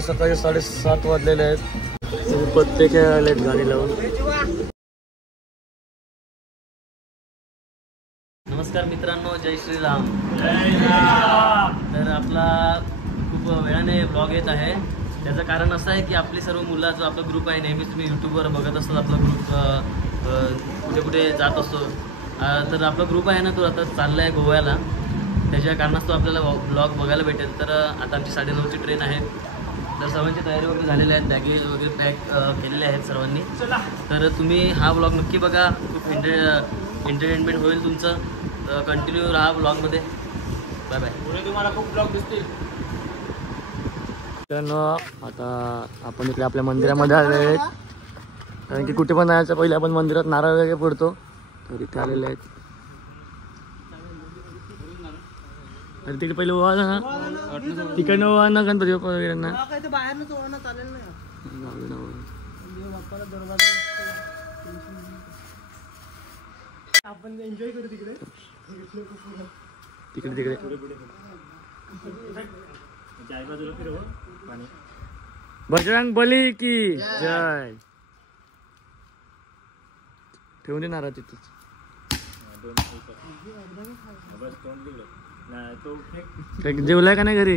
सकाळी 7:30 वाजलेले आहेत. प्रत्येक लेट गाडी लावून. नमस्कार मित्रांनो, जय श्रीराम. तर आपला खूप वेळाने ब्लॉग येत आहे. त्याचं कारण असं आहे की आपली सर्व मुलं जो आपला ग्रुप आहे, नेहमीच तुम्ही यूट्यूबवर बघत असतात आपला ग्रुप कुठे कुठे जात असतो. तर आपला ग्रुप आहे ना, तो आता चालला आहे गोव्याला. त्याच्या कारणास्तव आपल्याला ब्लॉग बघायला भेटेल. तर आता आमची 9:30ची ट्रेन आहे. तर सर्वांची तयारी वगैरे झालेली आहे, बॅगेज वगैरे पॅक केलेले आहेत सर्वांनी. तर तुम्ही हा ब्लॉग नक्की बघा, खूप एंटरटेनमेंट होईल तुमचं. तर कंटिन्यू राहा ब्लॉगमध्ये. Bye bye. पुढे तुम्हाला खूप ब्लॉग दिसतील. आता आपण इकडे आपल्या मंदिरामध्ये आलेले आहेत. कारण की कुठे पण जायचं पहिले आपण मंदिरात नारळ वगैरे पडतो. तर इथे आलेले आहेत. अरे तिकडे पहिले ओवाळा ना, तिकडनं ओवाळा ना गणपती बाप्पा वगैरे ना. आपण एन्जॉय करू तिकडे तिकडे तिकडे. बजरंग बली की जय. ठेवून दे नारळ तिथेच. जेवलाय का नाही घरी?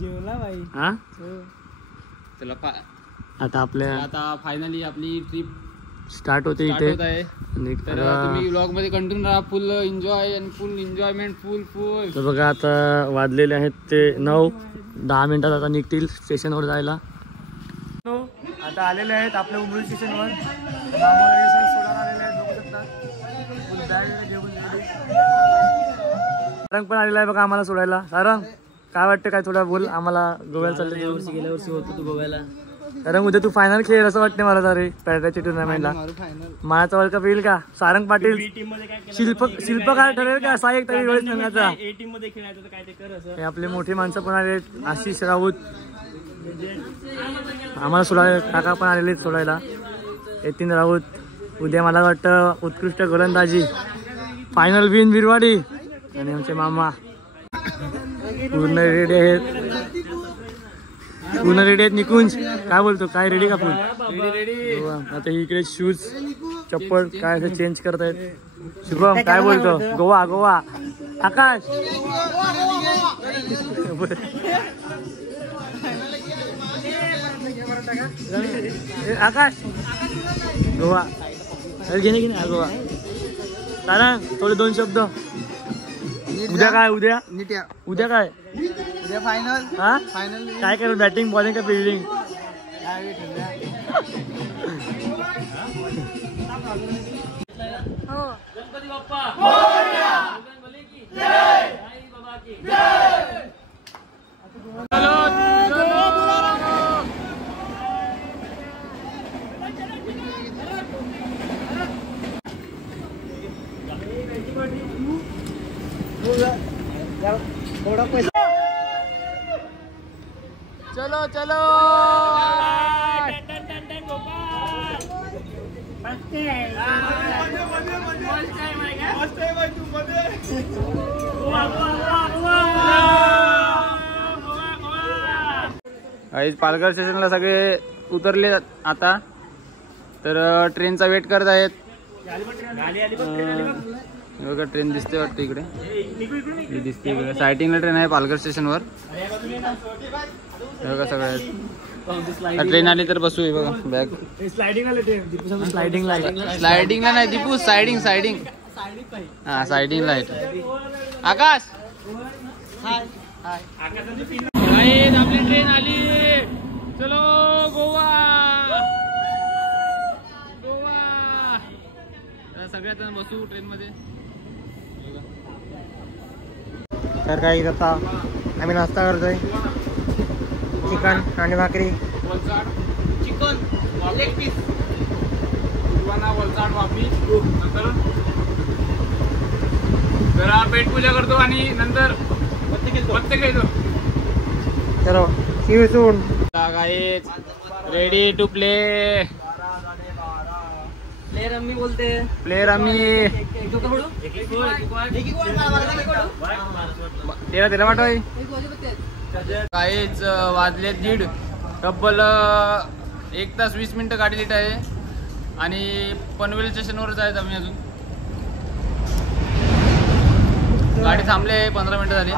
जेवला बाई. हा चला आता आपल्या आता फायनली आपली ट्रिप स्टार्ट होते इथे. तर तुम्ही व्लॉग मध्ये कंटिन्यू राहा. फुल एन्जॉय आणि फुल एन्जॉयमेंट. फुल तर बघा आता वाजलेले आहेत ते 9-10 मिनिटात आता निघतील स्टेशनवर जायला. आता आलेले आहेत आपल्या उमरी स्टेशनवर. सारंग पण आलेला आहे बघा आम्हाला सोडायला. सारंग काय वाटतं, काय थोडा बोल आम्हाला. गोव्याला चाललं. गेल्या वर्षी होतो तू गोव्याला. सारंग उद्या तू फायनल खेळ असं वाटतं मला. सारे पॅराच्या टुर्नामेंटला माझा वर्ल्ड कप येईल का? सारंग पाटील शिल्पकार ठरेल का? असा एक तरी वेळेस सांगायचा. आपले मोठी माणसं पण आले. आशिष राऊत आम्हाला सोडायला, काका पण आलेले सोडायला. यतीन राऊत. उद्या मला वाटतं उत्कृष्ट गोलंदाजी, फायनल विन बिरवाडी. आणि आमचे मामा पूर्ण रेडी आहेत. पूर्ण रेडी आहेत. निकुंज काय बोलतो, काय रेडी का? फुल रेडी. आता इकडे शूज चप्पल काय असं चेंज करतायत. शुभम काय बोलतो? गोवा गोवा. आकाश आकाश गोवा. घेणे की नाही गोवा. कारण थोडे 2 शब्द. उद्या काय? उद्या उद्या काय? उद्या फायनल. हा फायनल काय करेल? बॅटिंग बॉलिंग का फिल्डिंग? गणपती बाप्पा थोड़ा पैसा. चलो चलो. पालघर स्टेशनला सगळे उतरले आता. तर ट्रेनचा वेट करत आहेत. बघा ट्रेन दिसते वाटतं इकडे. ही दिसते इकडे. सायटिंगला ट्रेन आहे पालघर स्टेशनवर. बघा सगळ्यात ट्रेन आली तर बसू. बघा बॅग. स्लायडिंगला नाही दीपू, सायडिंग. हा सायडिंगला आहे. आकाश आपली ट्रेन आली. चलो गोवा गोवा. सगळ्यात बसू ट्रेन मध्ये. तर काही आता आम्ही नाश्ता करतोय. चिकन आणि भाकरी. Chicken leg piece. Valsad Vapi. जरा पेटपूजा करतो आणि नंतर पत्ते घेतो. चलो see you soon. Guys ready to play. Player आम्ही बोलते. प्लेयर आम्ही तेरा वाटोय. काहीच वाजले 1:30. तब्बल 1 तास 20 मिनिटं गाडी लेट आहे आणि पनवेल स्टेशनवरच आहेत आम्ही अजून. गाडी थांबले 15 मिनिटं झाली.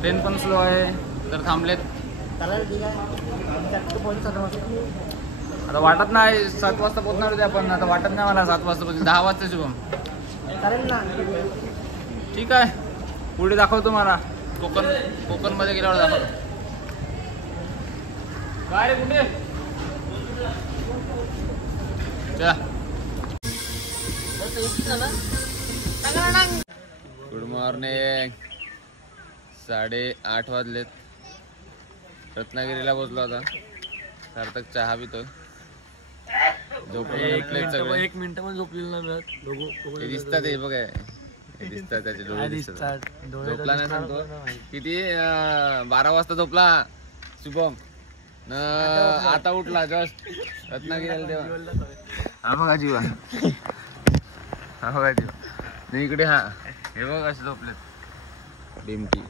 ट्रेन पण स्लो आहे तर थांबलेत. आता वाटत नाही 7 वाजता पोहोचणार होते आपण. आता वाटत नाही मला 7 वाजता पोहोचले. 10 वाजता शुभम. ठीक आहे पुढे दाखवतो मला. कोकण मध्ये गेल्यावर दाखवतो. काय रे कुठे गुड मॉर्निंग. 8:30 वाजलेत. रत्नागिरीला पोहोचलो आता. सार्थक चहा पितोय. एक मिनिट पण झोपलेलं नाही. हे दिसतात हे बघ. हे दिसतात त्याचे डोळे दिसतात. झोपला नाही सांगतो. किती 12 वाजता झोपला शुभम न आता उठला जस्ट. रत्नागिरीला तेव्हा हा बघा जीवा. हा बघा जीवा नाही इकडे. हा हे बघ असे झोपलेत डिमटी.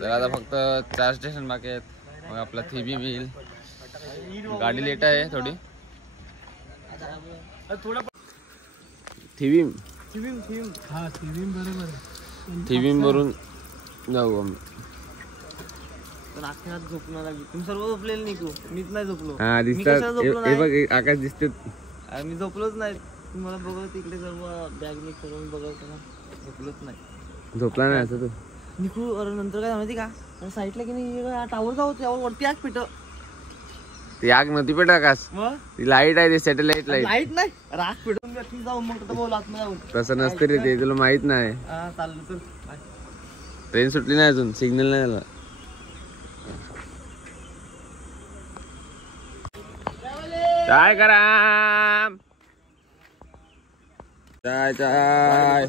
तर आता फक्त 4 स्टेशन बाकी आहेत. मग आपला थिबी मिल. गाडी लेट आहे थोडी. थिबीम वरून जाऊ आम्ही. झोपणार तुम्ही सर्व झोपलेले नाही. मीच नाही झोपलो. हा दिसतात हे बघ आकाश दिसते. मी झोपलोच नाही. तुम्हाला बघत तिकडे सर्व बॅग मी सर्व बघत झोपलोच नाही. झोपला नाही असं तू निघू. अरे नंतर काय माहिती का साईडला की नाही टावर जाऊ त्यावर वरती आग पेट. ती आग नव्हती पेट आकाश. ती लाईट आहे. ती सॅटेलाइट लाईट. लाईट नाही राग पेटून जाऊ मग. तसं नसतं रे ते. तुला माहित नाही. चाललं चल. ट्रेन सुटली नाही अजून. सिग्नल नाही झाला. चाय करा. चाय चाय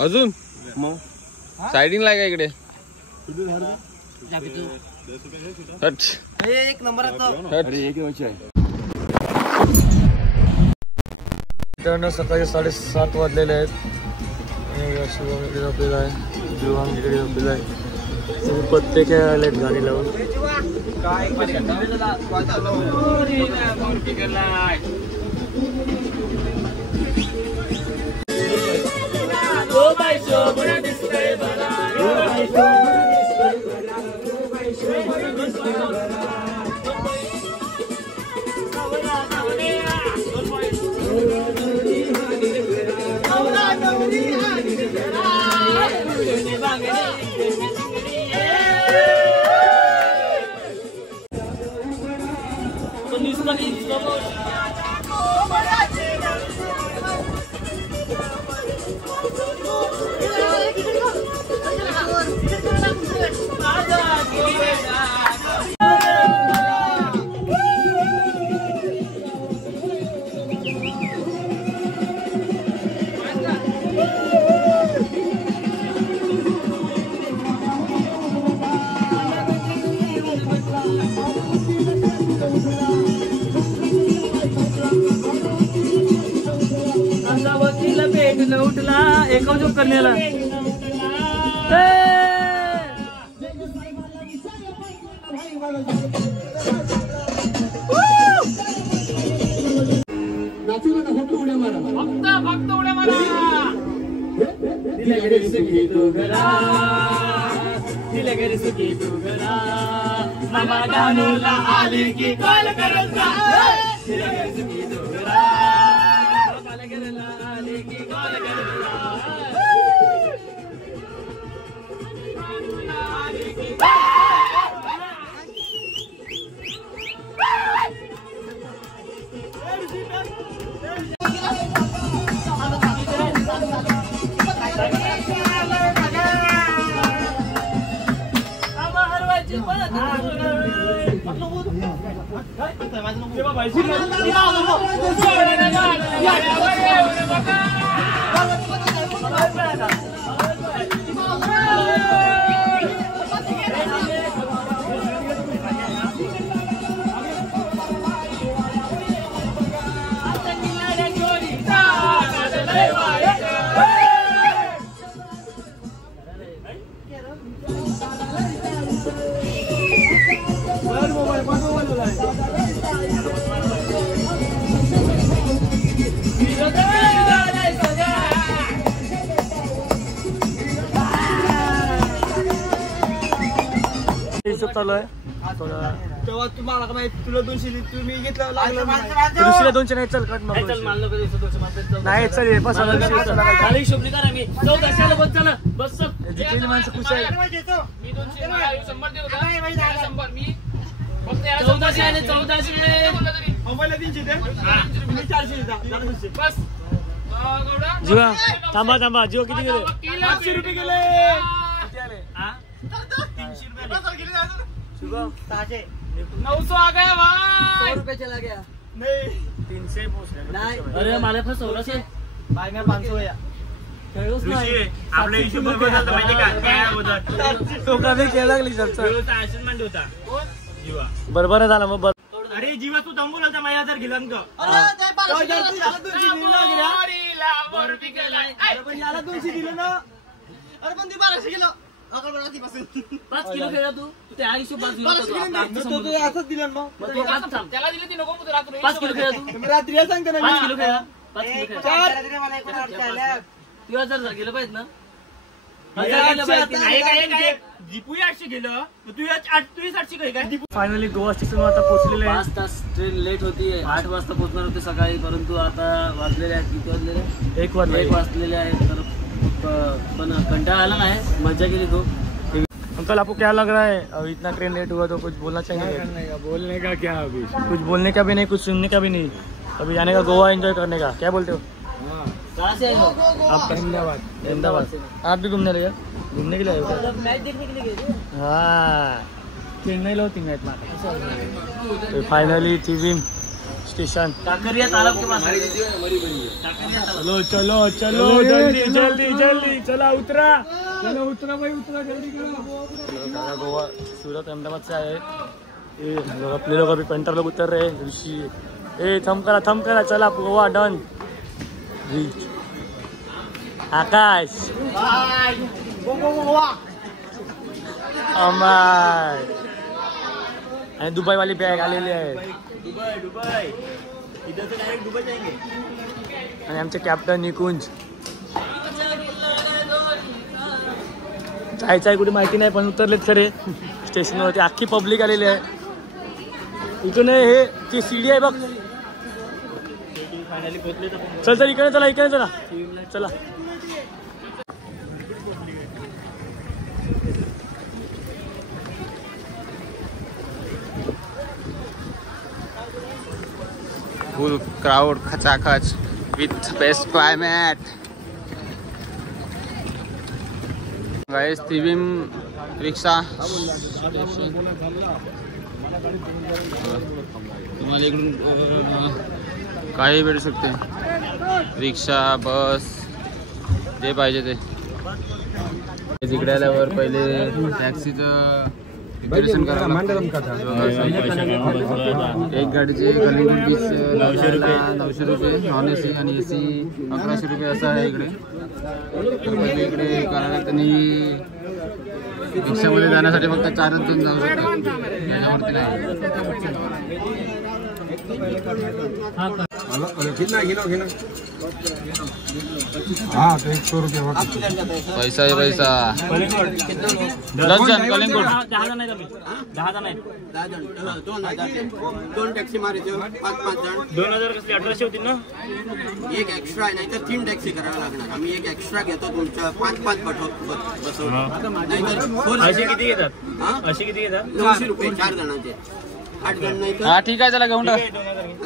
अजून मग सायडिंग लाय का इकडे. एक नंबर सकाळी 7:30 वाजलेले आहेत. शिवम इकडे झोपलेला आहे. जीवान इकडे झोपलेला आहे. प्रत्येक आलेत गाडी लावून. उठला एक करण्याला. फक्त उड्या मारा. दिल्या घरी सुखी तू घरा. दिल्या घरी सुखी तू घरा. मामा गाणूला आली की कॉल करत जा. दिल्या घरी सुखी तू घरा. मामाला घरला आली की कॉल करत जा. चालू आहे तेव्हा तुम्हाला का माहिती तुला 200 तुम्ही घेतलं लागलं दुसऱ्या 200 नाही चल कट नको नाही चल हे बस खाली शोभली करा मी 1400 बस चला बस जिथे माणसं खुश आहे मी 200 100 देऊ का 100 मी फक्त 1400 आणि 1400 मोबाईलला 300 दे मी 400 देता बस जीवा थांबा थांबा जीवा किती गेले 500 रुपये गेले किती आले हां 300 रुपये गेले शुभम 600 900 आ गया भाई 100 रुपये चला गया नहीं 300 पोहोचले नाही अरे मला फसवलं से भाई मैं 500 या आपल्या हिशोब बदलतो माहिती का काय अगोदर तो कधी केला लागली सबचं असेसमेंट होता जीवा बरोबर झाला मग अरे जीवा तू थांबून होता माझ्या हजार गेला का अरे ते 500 दिलं अरे पण याला 200 दिलं ना अरे पण ती 1200 किलो अकरापासून 5 किलो खेळला तू त्या हिशोब 5 किलो तो असंच दिलं मग त्याला दिले ती नको 5 किलो खेळला तू तुम्ही रात्री सांगता ना 5 किलो खेळला 5 किलो खेळला चार तू 1000 गेलं पाहिजे ना 1000 गेलं पाहिजे जीपूही 800 गेलं तू 800 काय फायनली गोवा स्टेशन आता पोहोचलेले आहे 5 तास ट्रेन लेट होती 8 वाजता पोहोचणार होते सकाळी परंतु आता वाजलेले आहेत किती वाजलेले 1 वाजता 1 वाजलेले आहेत तर पण कंटाळा आला नाही मजा केली तो अंकल आपको क्या लग रहा है अब इतना ट्रेन लेट हुआ तो कुछ बोलना चाहिए बोलने का क्या अभी कुछ बोलने का भी नहीं कुछ सुनने का भी नहीं अभी जाने का गोवा एंजॉय करने का क्या बोलते हो कहाँ से आए हो आप अहमदाबाद आप भी घूमने लगे घूमने के लिए आए हो मैच देखने के लिए गए थे हाँ चेन्नई लो तीन तो फाइनली टीवीम स्टेशन काकरिया तालाब के पास चलो चलो चलो जल्दी जल्दी जल्दी चला उतरा चलो उतरा भाई उतरा जल्दी करो गोवा सूरत अहमदाबाद से आए ये लोग अपने लोग अभी पेंटर लोग उतर रहे ऋषि ए थम करा चला गोवा डन रीच आकाश अमर आणि दुबई वाली बॅग आलेली आहे दुबई इधर से डायरेक्ट दुबई जाएंगे आणि आमचे कॅप्टन निकुंज जायचं आहे कुठे माहिती नाही पण उतरलेत खरे स्टेशनवरती अख्खी पब्लिक आलेली आहे इकडे हे ती सीडी आहे बघ चल चल इकडे चला चला फुल क्राउड खचाखच with best climate guys Thivim रिक्षा तुम्हाला इकडून काही भेटू शकते रिक्षा बस जे पाहिजे ते इकडे आल्यावर पहिले टॅक्सीचं रिझर्वेशन करावं लागतं एक गाडीचे कलिंगूट बीच 900 रुपये नॉन एसी आणि एसी 1100 रुपये असं आहे इकडे तर इकडे करायला त्यांनी रिक्षामध्ये जाण्यासाठी फक्त 4 जण जाऊ शकतात याच्यावरती नाही पैसा आहे पैसा 10 जण कलिंगूट 10 जण आहेत 2 टॅक्सी मारायचे 5-5 जण 2000 कसली 1800 होती ना एक एक्स्ट्रा नाही तर 3 टॅक्सी करायला लागणार आम्ही एक एक्स्ट्रा घेतो तुमच्या 5-5 बसवून असे किती घेतात असे किती घेतात 900 रुपये 4 जणांचे 8 जण नाही तर हा ठीक आहे चला घेऊन टाक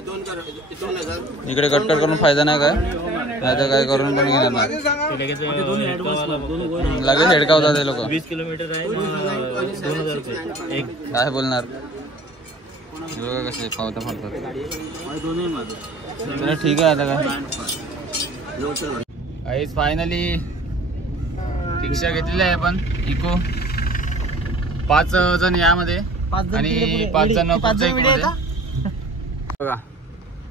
2000 इकडे कटकट करून फायदा नाही काय नाही तर काय करून पण घेणार नाही लगेच हेडकावतात ते लोक 20 किलोमीटर आहे 2000 रुपये एक काय बोलणार बघा कसे पावता फाडतात चला ठीक आहे आता काय फायनली रिक्षा घेतलेली आहे आपण इको 5 जण यामध्ये आणि 5 जण पुढच्या इकडे. बघा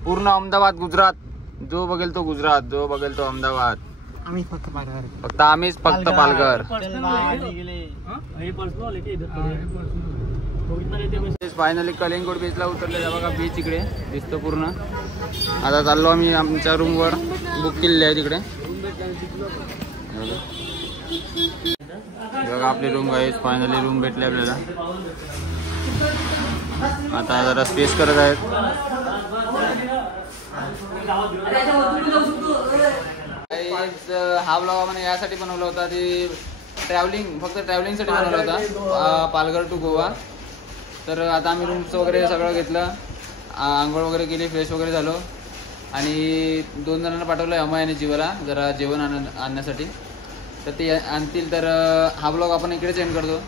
पूर्ण अहमदाबाद गुजरात, जो बघेल तो गुजरात, जो बघेल तो अहमदाबाद. आम्ही फक्त पालघर. फक्त आम्हीच फक्त पालघर. फायनली कलिंगूट बीचला उतरले. बघा बीच इकडे दिसतो पूर्ण. आता चाललो आम्ही आमच्या रूमवर, बुक केलेली आहे तिकडे. बघा आपली रूम गाईस, फायनली रूम भेटली आपल्याला. आता जरा स्पेस करत आहेत. हा ब्लॉग आपण यासाठी बनवला होता, ती फक्त ट्रॅव्हलिंगसाठी बनवला होता, पालघर टू गोवा. तर आता आम्ही रूम्स वगैरे सगळं घेतलं, आंघोळ वगैरे केली, फ्रेश वगैरे झालो आणि 2 जणांना पाठवलं अमय आणि जीवाला जरा जेवण आणण्यासाठी. तर ते आणतील. तर हा ब्लॉग आपण इकडेच एंड करतो.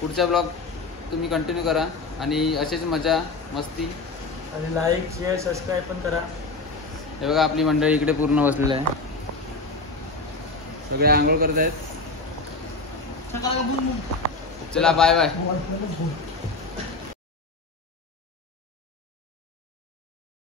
पुढचा ब्लॉग तुम्ही कंटिन्यू करा आणि अशीच मजा मस्ती आणि लाईक शेअर सबस्क्राईब पण करा. हे बघा आपली मंडळी इकडे पूर्ण बसलेलं आहे, सगळे आंघोळ करत आहेत. चला बाय बाय.